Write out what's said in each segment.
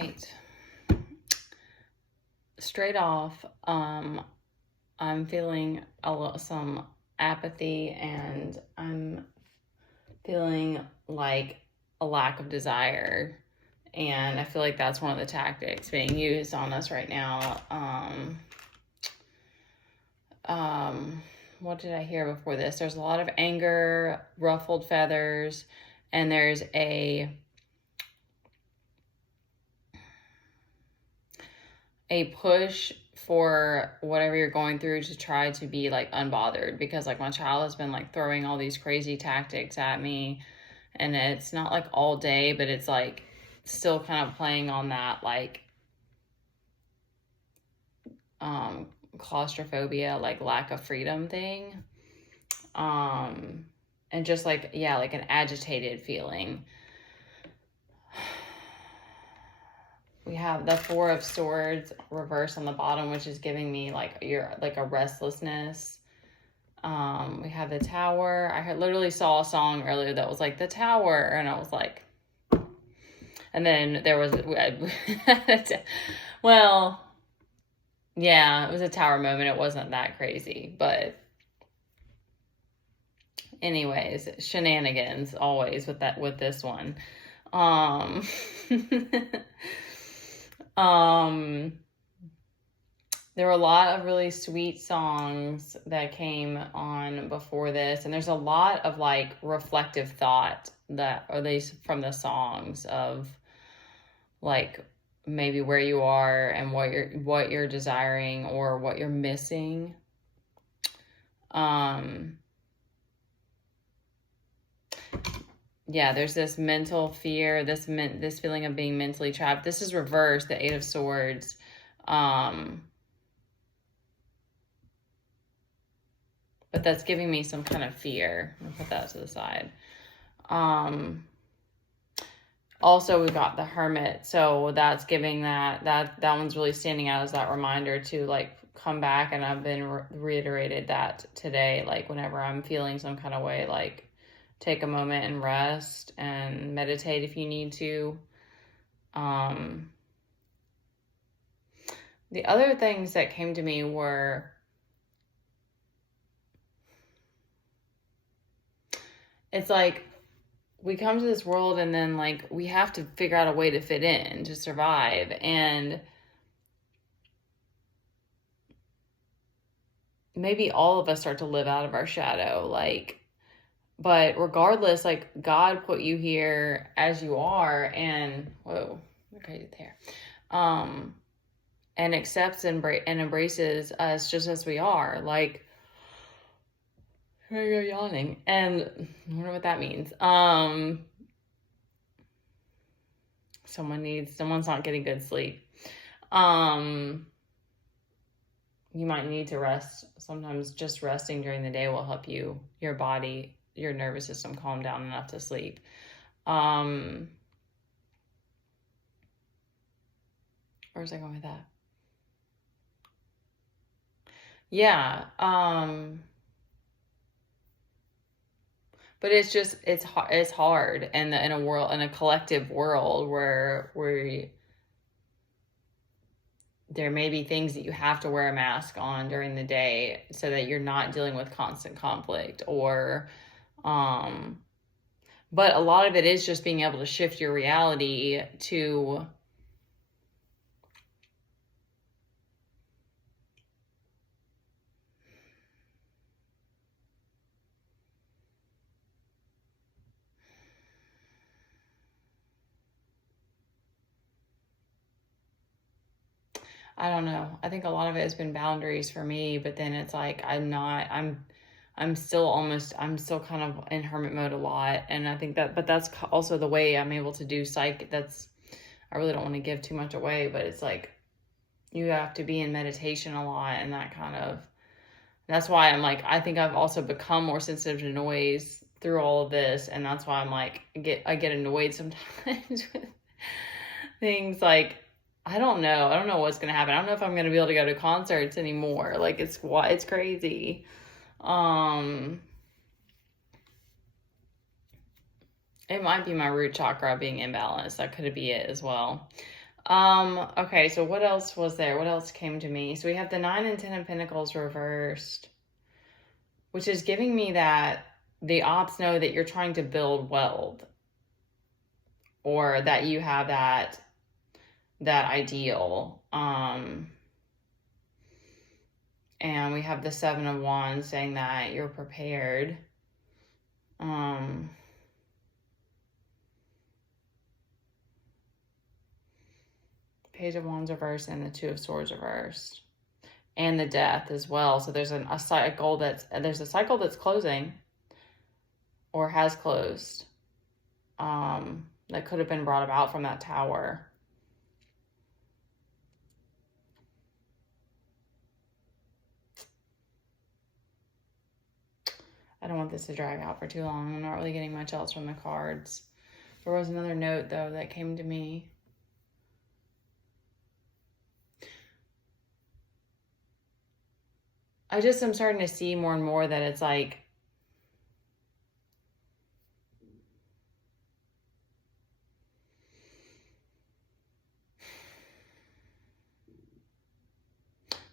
right. Straight off, I'm feeling some apathy, and I'm feeling like a lack of desire. And I feel like that's one of the tactics being used on us right now. What did I hear before this? There's a lot of anger, ruffled feathers, and there's a push for whatever you're going through to try to be like unbothered, because like my child has been like throwing all these crazy tactics at me, and it's not like all day, but it's like still kind of playing on that like claustrophobia, like lack of freedom thing, and just like, yeah, like an agitated feeling. We have the Four of Swords reversed on the bottom, which is giving me like a restlessness. We have the Tower. I literally saw a song earlier that was like the Tower, and I was like, and then there was, well, yeah, it was a Tower moment. It wasn't that crazy, but anyways, shenanigans always with this one. There were a lot of really sweet songs that came on before this, and there's a lot of like reflective thought that, or at least from the songs, of like maybe where you are and what you're desiring or what you're missing. Yeah, there's this mental fear, this feeling of being mentally trapped. This is reversed, the Eight of Swords. But that's giving me some kind of fear. I'll put that to the side. Also, we got the Hermit, so that's giving that one's really standing out as that reminder to like come back. And I've been reiterated that today, like whenever I'm feeling some kind of way, like take a moment and rest and meditate if you need to. The other things that came to me were, it's like we come to this world and then like we have to figure out a way to fit in, to survive. And maybe all of us start to live out of our shadow, like, but regardless, like God put you here as you are, and whoa, okay, there, and accepts and embraces us just as we are. Like, here you're yawning, and I wonder what that means. Someone's not getting good sleep. You might need to rest. Sometimes just resting during the day will help your body, your nervous system calm down enough to sleep. Where was I going with that? Yeah. But it's just, it's hard in a collective world where there may be things that you have to wear a mask on during the day so that you're not dealing with constant conflict, or, but a lot of it is just being able to shift your reality to I don't know. I think a lot of it has been boundaries for me, but then it's like I'm still kind of in hermit mode a lot. And I think but that's also the way I'm able to do psych. I really don't want to give too much away, but it's like you have to be in meditation a lot, and that's why I'm like, I think I've also become more sensitive to noise through all of this. And that's why I'm like, I get annoyed sometimes with things like, I don't know what's going to happen. I don't know if I'm going to be able to go to concerts anymore. Like it's crazy. It might be my root chakra being imbalanced. That could be it as well. Okay, so what else was there? What else came to me? So we have the 9 and 10 of Pentacles reversed, which is giving me that the ops know that you're trying to build wealth, or that you have that ideal. And we have the 7 of Wands saying that you're prepared. Page of Wands reversed and the 2 of Swords reversed, and the Death as well. So there's a cycle that's closing or has closed, that could have been brought about from that Tower. I don't want this to drag out for too long. I'm not really getting much else from the cards. There was another note, though, that came to me. I just am starting to see more and more that it's like,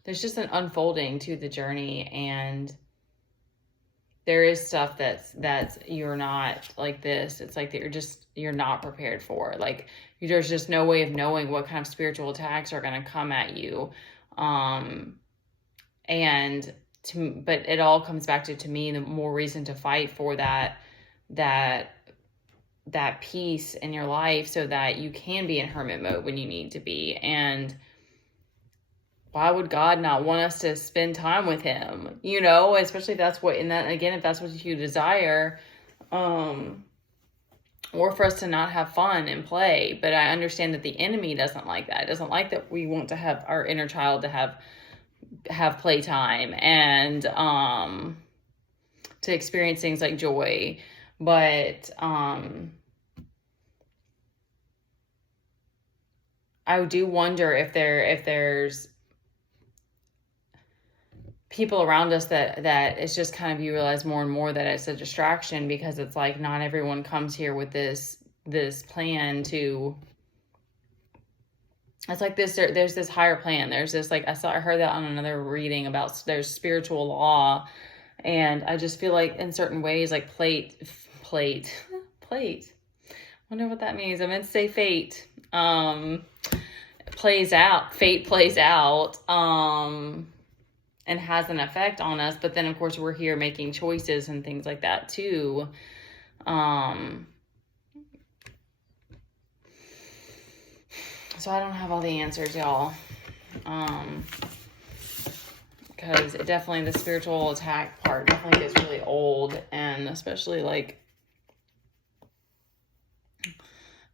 there's just an unfolding to the journey, and there is stuff that's you're not like this. It's like that you're not prepared for. Like, there's just no way of knowing what kind of spiritual attacks are going to come at you. But it all comes back to me, the more reason to fight for that peace in your life, so that you can be in hermit mode when you need to be. And why would God not want us to spend time with him? Especially if that's if that's what you desire, or for us to not have fun and play. But I understand that the enemy doesn't like that. It doesn't like that we want to have our inner child to have playtime and to experience things like joy. But I do wonder if there's people around us that it's just kind of, you realize more and more that it's a distraction, because it's like not everyone comes here with this plan to, it's like this, there's this higher plan. There's this, like, I heard that on another reading about there's spiritual law. And I just feel like in certain ways, like plate, wonder what that means. I meant to say fate, plays out, and has an effect on us. But then of course we're here making choices and things like that too. So I don't have all the answers, y'all. Because it definitely, the spiritual attack part definitely gets really old, and especially like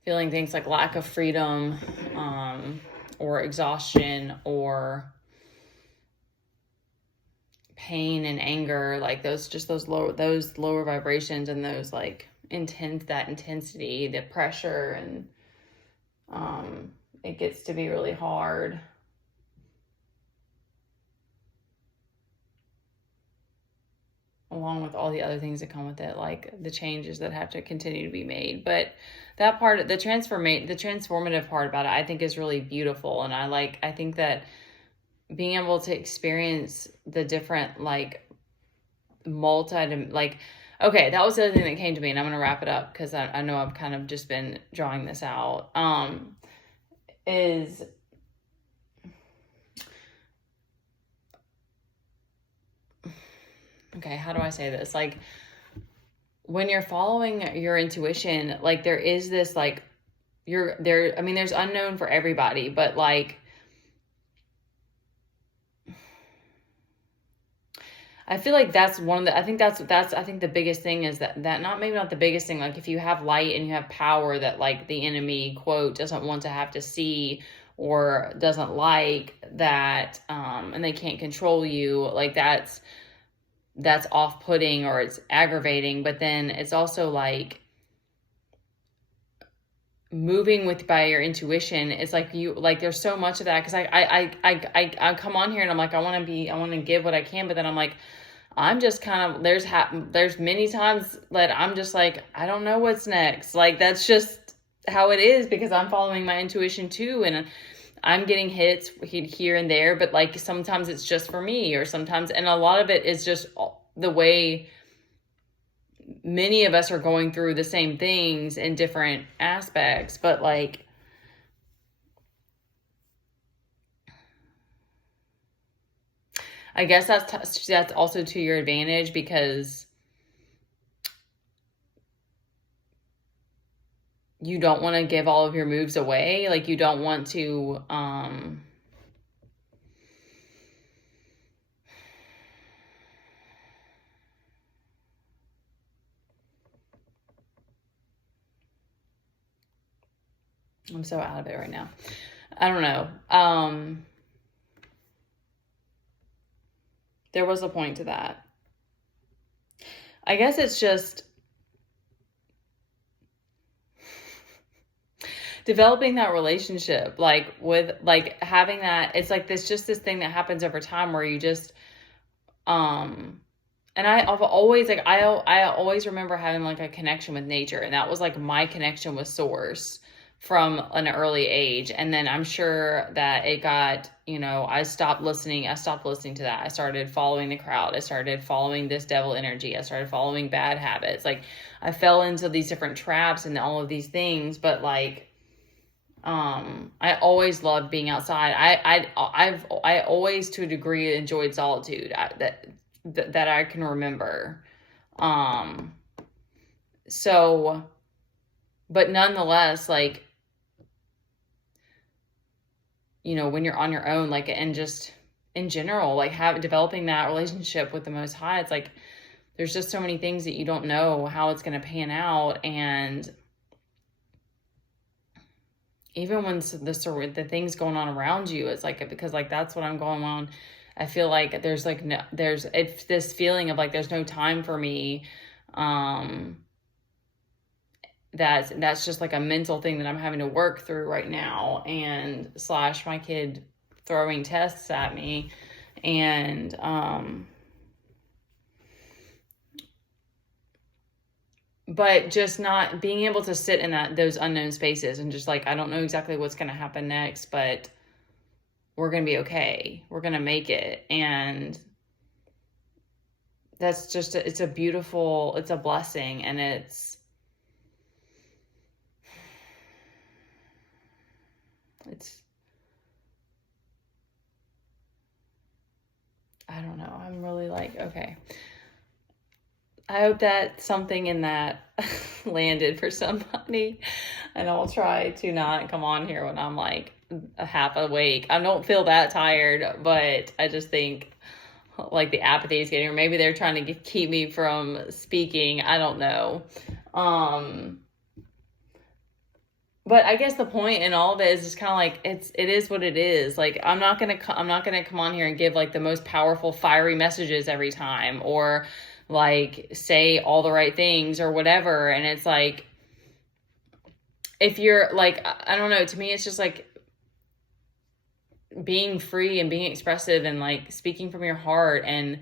feeling things like lack of freedom, or exhaustion, or pain and anger, like those lower vibrations, and those like intensity, the pressure, and it gets to be really hard. Along with all the other things that come with it, like the changes that have to continue to be made. But that part, the transformative part about it, I think is really beautiful. And I think that being able to experience the different, like, okay, that was the other thing that came to me, and I'm going to wrap it up because I know I've kind of just been drawing this out, is okay, how do I say this? Like, when you're following your intuition, like, there is this, like, I mean, there's unknown for everybody, but like, I feel like that's one of the, I think the biggest thing is that maybe not the biggest thing. Like, if you have light and you have power that, like, the enemy, quote, doesn't want to have to see, or doesn't like that, and they can't control you, like, that's off-putting, or it's aggravating. But then it's also like moving by your intuition. It's like there's so much of that, because I come on here and I'm like, I want to give what I can, but then I'm like, I'm just kind of, there's many times that I'm just like, I don't know what's next. Like, that's just how it is, because I'm following my intuition too, and I'm getting hits here and there, but like sometimes it's just for me, or sometimes, and a lot of it is just the way many of us are going through the same things in different aspects, but like, I guess that's also to your advantage, because you don't want to give all of your moves away. Like, you don't want to, I'm so out of it right now. I don't know. There was a point to that. I guess it's just developing that relationship, like with like having that, it's like this thing that happens over time where you just, and I've always like, I always remember having like a connection with nature, and that was like my connection with source from an early age. And then I'm sure that it got, I stopped listening to that. I started following the crowd. I started following this devil energy. I started following bad habits. Like, I fell into these different traps and all of these things, but like, I always loved being outside. I always, to a degree, enjoyed solitude, that I can remember. So, but nonetheless, like, when you're on your own, like, and just in general, like, developing that relationship with the Most High, it's like, there's just so many things that you don't know how it's going to pan out. And even when the things going on around you, it's like, because like, that's what I'm going on. I feel like there's like, no, it's this feeling of like, there's no time for me. That's just like a mental thing that I'm having to work through right now, and / my kid throwing tests at me. And, but just not being able to sit in those unknown spaces, and just like, I don't know exactly what's going to happen next, but we're going to be okay. We're going to make it. And that's just, it's a blessing. And it's I don't know. I'm really like, okay. I hope that something in that landed for somebody, and I'll try to not come on here when I'm like half awake. I don't feel that tired, but I just think like the apathy is getting, or maybe they're trying to keep me from speaking. I don't know. But I guess the point in all of it is just kind of like, it is what it is. Like, I'm not gonna come on here and give like the most powerful, fiery messages every time, or like say all the right things or whatever. And it's like, if you're like, I don't know, to me it's just like being free and being expressive and like speaking from your heart, and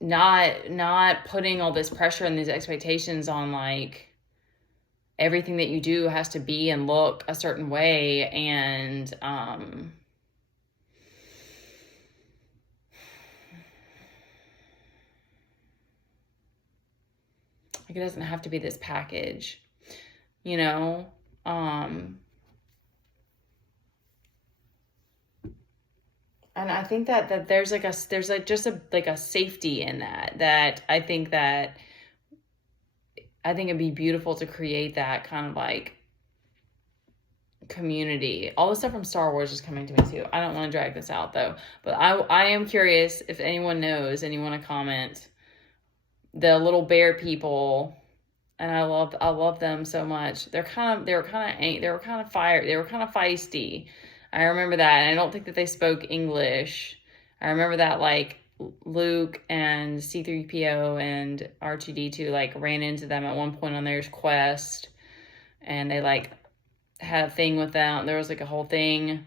not putting all this pressure and these expectations on like everything that you do has to be and look a certain way. And like, it doesn't have to be this package, and I think that there's like just a safety in that I think it'd be beautiful to create that kind of like community. All the stuff from Star Wars is coming to me too. I don't want to drag this out though, but I am curious if anyone knows, and you want to comment, the little bear people. And I love them so much. They were kind of feisty. I remember that. And I don't think that they spoke English. I remember that like Luke and C-3PO and R2-D2 like ran into them at one point on their quest, and they like had a thing with them. There was like a whole thing.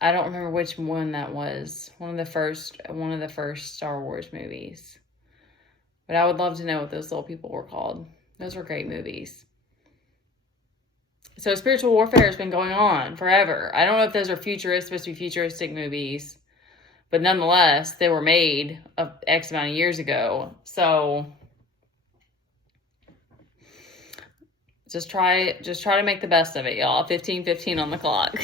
I don't remember which one that was. One of the first Star Wars movies. But I would love to know what those little people were called. Those were great movies. So spiritual warfare has been going on forever. I don't know if those are supposed to be futuristic movies, but nonetheless, they were made X amount of years ago. So just try to make the best of it, y'all. 15:15 on the clock.